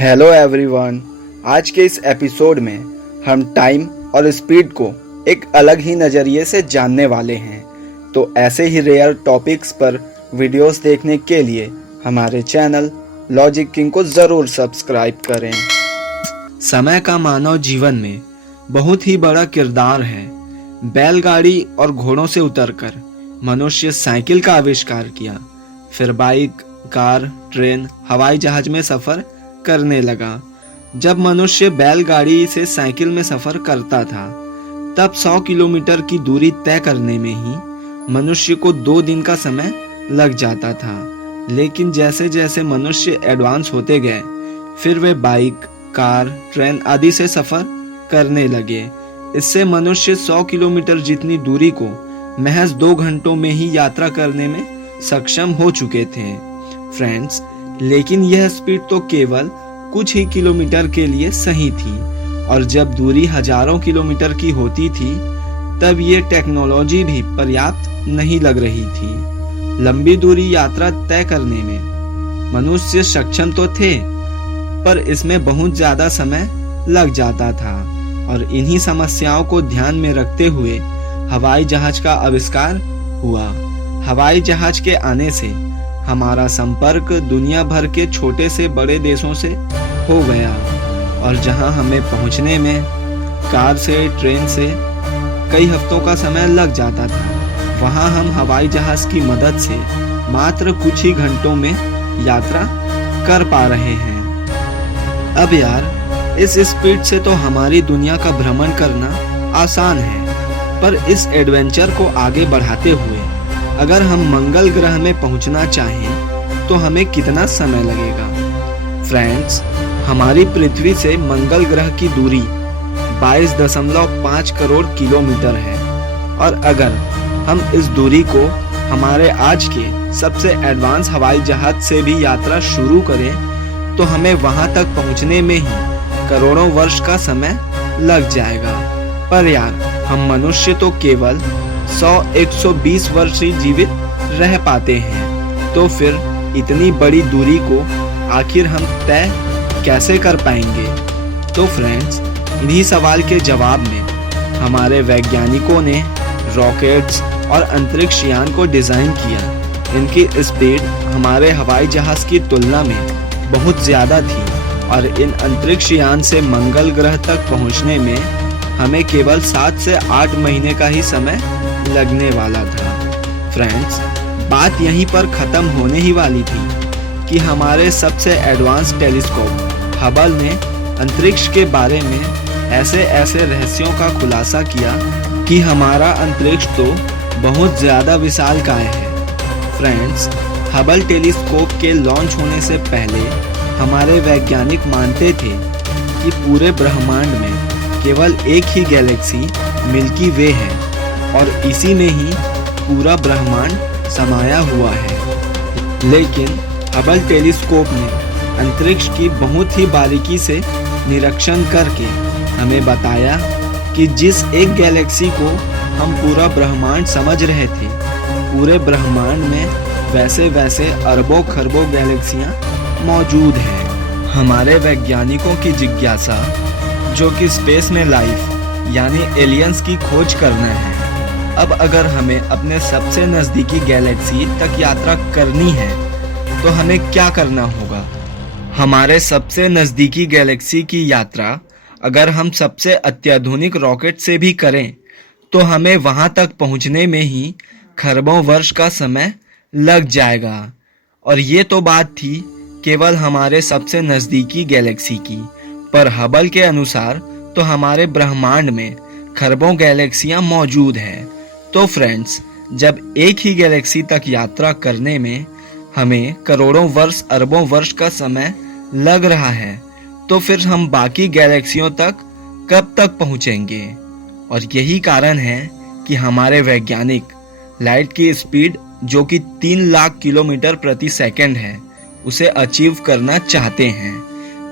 Hello everyone. आज के इस एपिसोड में हम टाइम और स्पीड को एक अलग ही नज़रिए से जानने वाले हैं। तो ऐसे ही रेयर टॉपिक्स पर वीडियोस देखने के लिए हमारे चैनल लॉजिक किंग को ज़रूर सब्सक्राइब करें। समय का मानव जीवन में बहुत ही बड़ा किरदार है। बैलगाड़ी और घोड़ों से उतरकर मनुष्य साइकिल का आविष्कार किया, फिर बाइक, कार, ट्रेन, हवाई जहाज में सफ़र करने लगा। जब मनुष्य बैलगाड़ी से साइकिल में सफ़र करता था तब 100 किलोमीटर की दूरी तय करने में ही मनुष्य को 2 दिन का समय लग जाता था। लेकिन जैसे जैसे मनुष्य एडवांस होते गए फिर वे बाइक, कार, ट्रेन आदि से सफ़र करने लगे। इससे मनुष्य 100 किलोमीटर जितनी दूरी को महज 2 घंटों में ही यात्रा करने में सक्षम हो चुके थे फ्रेंड्स। लेकिन यह स्पीड तो केवल कुछ ही किलोमीटर के लिए सही थी, और जब दूरी हजारों किलोमीटर की होती थी तब ये टेक्नोलॉजी भी पर्याप्त नहीं लग रही थी। लंबी दूरी यात्रा तय करने में मनुष्य सक्षम तो थे, पर इसमें बहुत ज़्यादा समय लग जाता था, और इन्हीं समस्याओं को ध्यान में रखते हुए हवाई जहाज का आविष्कार हुआ। हवाई जहाज के आने से हमारा संपर्क दुनिया भर के छोटे से बड़े देशों से हो गया, और जहां हमें पहुंचने में कार से, ट्रेन से कई हफ्तों का समय लग जाता था, वहां हम हवाई जहाज की मदद से मात्र कुछ ही घंटों में यात्रा कर पा रहे हैं। अब यार, इस स्पीड से तो हमारी दुनिया का भ्रमण करना आसान है, पर इस एडवेंचर को आगे बढ़ाते हुए अगर हम मंगल ग्रह में पहुंचना चाहें तो हमें कितना समय लगेगा? फ्रेंड्स, हमारी पृथ्वी से मंगल ग्रह की दूरी 22.5 करोड़ किलोमीटर है, और अगर हम इस दूरी को हमारे आज के सबसे एडवांस हवाई जहाज से भी यात्रा शुरू करें तो हमें वहां तक पहुंचने में ही करोड़ों वर्ष का समय लग जाएगा। पर यार, हम मनुष्य तो केवल 100-120 वर्ष ही जीवित रह पाते हैं, तो फिर इतनी बड़ी दूरी को आखिर हम तय कैसे कर पाएंगे? तो फ्रेंड्स, इन्हीं सवाल के जवाब में हमारे वैज्ञानिकों ने रॉकेट्स और अंतरिक्ष यान को डिज़ाइन किया। इनकी स्पीड हमारे हवाई जहाज़ की तुलना में बहुत ज़्यादा थी, और इन अंतरिक्ष यान से मंगल ग्रह तक पहुंचने में हमें केवल 7 से 8 महीने का ही समय लगने वाला था। फ्रेंड्स, बात यहीं पर ख़त्म होने ही वाली थी कि हमारे सबसे एडवांस टेलीस्कोप हबल ने अंतरिक्ष के बारे में ऐसे ऐसे रहस्यों का खुलासा किया कि हमारा अंतरिक्ष तो बहुत ज़्यादा विशालकाय है। फ्रेंड्स, हबल टेलीस्कोप के लॉन्च होने से पहले हमारे वैज्ञानिक मानते थे कि पूरे ब्रह्मांड में केवल एक ही गैलेक्सी मिल्की वे है, और इसी में ही पूरा ब्रह्मांड समाया हुआ है। लेकिन हबल टेलीस्कोप ने अंतरिक्ष की बहुत ही बारीकी से निरीक्षण करके हमें बताया कि जिस एक गैलेक्सी को हम पूरा ब्रह्मांड समझ रहे थे, पूरे ब्रह्मांड में वैसे वैसे अरबों खरबों गैलेक्सियां मौजूद हैं। हमारे वैज्ञानिकों की जिज्ञासा, जो कि स्पेस में लाइफ यानी एलियंस की खोज करना है, अब अगर हमें अपने सबसे नज़दीकी गैलेक्सी तक यात्रा करनी है तो हमें क्या करना होगा? हमारे सबसे नज़दीकी गैलेक्सी की यात्रा अगर हम सबसे अत्याधुनिक रॉकेट से भी करें तो हमें वहां तक पहुंचने में ही खरबों वर्ष का समय लग जाएगा। और ये तो बात थी केवल हमारे सबसे नज़दीकी गैलेक्सी की, पर हबल के अनुसार तो हमारे ब्रह्मांड में खरबों गैलेक्सियां मौजूद हैं। तो फ्रेंड्स, जब एक ही गैलेक्सी तक यात्रा करने में हमें करोड़ों वर्ष, अरबों वर्ष का समय लग रहा है, तो फिर हम बाकी गैलेक्सियों तक कब तक पहुंचेंगे? और यही कारण है कि हमारे वैज्ञानिक लाइट की स्पीड, जो कि 3 लाख किलोमीटर प्रति सेकंड है, उसे अचीव करना चाहते हैं,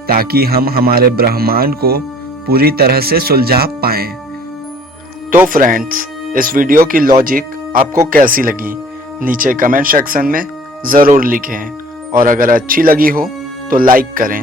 ताकि हम हमारे ब्रह्मांड को पूरी तरह से सुलझा पाएं। तो फ्रेंड्स, इस वीडियो की लॉजिक आपको कैसी लगी नीचे कमेंट सेक्शन में ज़रूर लिखें, और अगर अच्छी लगी हो तो लाइक करें।